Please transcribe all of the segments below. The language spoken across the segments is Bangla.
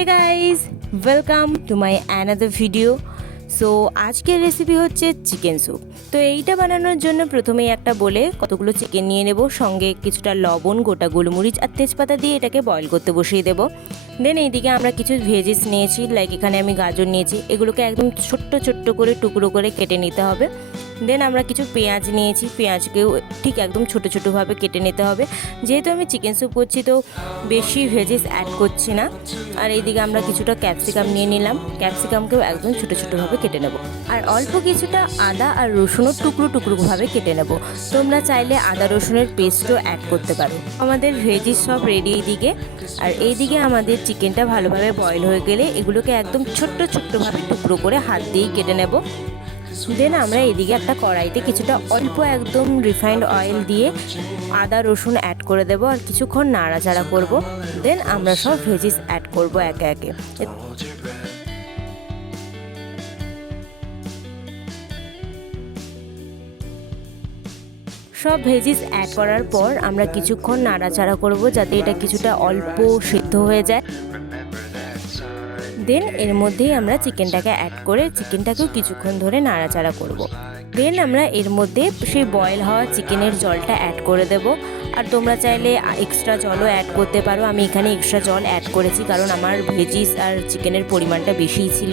Hey guys, welcome to my another video. So আজকের রেসিপি হচ্ছে চিকেন স্যুপ। তো এইটা বানানোর জন্য প্রথমেই একটা বলে কতগুলো চিকেন নিয়ে নেব, সঙ্গে কিছুটা লবণ, গোটা গোলমরিচ আর তেজপাতা দিয়ে এটাকে বয়েল করতে বসিয়ে দেবো। দেন এইদিকে আমরা কিছু ভেজিস নিয়েছি, লাইক এখানে আমি গাজর নিয়েছি, এগুলোকে একদম ছোট্ট ছোট্ট করে টুকরো করে কেটে নিতে হবে। দেন আমরা কিছু পেঁয়াজ নিয়েছি, পেঁয়াজকেও ঠিক একদম ছোটো ছোটোভাবে কেটে নিতে হবে। যেহেতু আমি চিকেন স্যুপ করছি তো বেশি ভেজিস অ্যাড করছি না। আর এইদিকে আমরা কিছুটা ক্যাপসিকাম নিয়ে নিলাম, ক্যাপসিকামকেও একদম ছোটো ছোটোভাবে কেটে নেব। আর অল্প কিছুটা আদা আর রসুনও টুকরো টুকরোভাবে কেটে নেব। তোমরা চাইলে আদা রসুনের পেস্টও অ্যাড করতে পারো। আমাদের ভেজিস সব রেডি এইদিকে। আর এইদিকে আমাদের চিকেনটা ভালোভাবে বয়েল হয়ে গেলে এগুলোকে একদম ছোট্ট ছোট্টভাবে টুকরো করে হাত দিয়েই কেটে নেব। দেন আমরা এদিকে একটা কড়াইতে কিছুটা অল্প একদম রিফাইন্ড অয়েল দিয়ে আদা রসুন অ্যাড করে দেবো আর কিছুক্ষণ নাড়াচাড়া করব। দেন আমরা সব ভেজিস অ্যাড করব একে একে। সব ভেজিস অ্যাড করার পর আমরা কিছুক্ষণ নাড়াচাড়া করব যাতে এটা কিছুটা অল্প সিদ্ধ হয়ে যায়। দেন এর মধ্যেই আমরা চিকেনটাকে অ্যাড করে চিকেনটাকেও কিছুক্ষণ ধরে নাড়াচাড়া করব। দেন আমরা এর মধ্যে সেই বয়েল হওয়া চিকেনের জলটা অ্যাড করে দেব। আর তোমরা চাইলে এক্সট্রা জলও অ্যাড করতে পারো। আমি এখানে এক্সট্রা জল অ্যাড করেছি কারণ আমার ভেজিস আর চিকেনের পরিমাণটা বেশিই ছিল।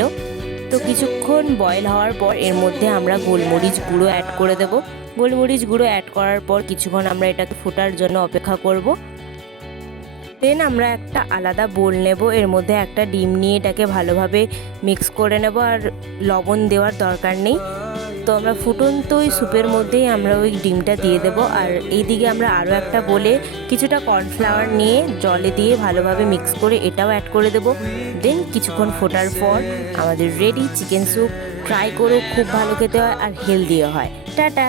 তো কিছুক্ষণ বয়েল হওয়ার পর এর মধ্যে আমরা গোলমরিচ গুঁড়ো অ্যাড করে দেব। গোলমরিচ গুঁড়ো অ্যাড করার পর কিছুক্ষণ আমরা এটাকে ফোটার জন্য অপেক্ষা করব। দেন আমরা একটা আলাদা বোল নেব, এর মধ্যে একটা ডিম নিয়ে এটাকে ভালোভাবে মিক্স করে নেব। আর লবণ দেওয়ার দরকার নেই। তো আমরা ফুটন্ত ওই স্যুপের মধ্যেই আমরা ওই ডিমটা দিয়ে দেব। আর এইদিকে আমরা আরও একটা বলে কিছুটা কর্নফ্লাওয়ার নিয়ে জলে দিয়ে ভালোভাবে মিক্স করে এটাও অ্যাড করে দেব। দেন কিছুক্ষণ ফোটার পর আমাদের রেডি চিকেন স্যুপ। ট্রাই করো, খুব ভালো খেতে হয় আর হেলদিও হয়। টাটা।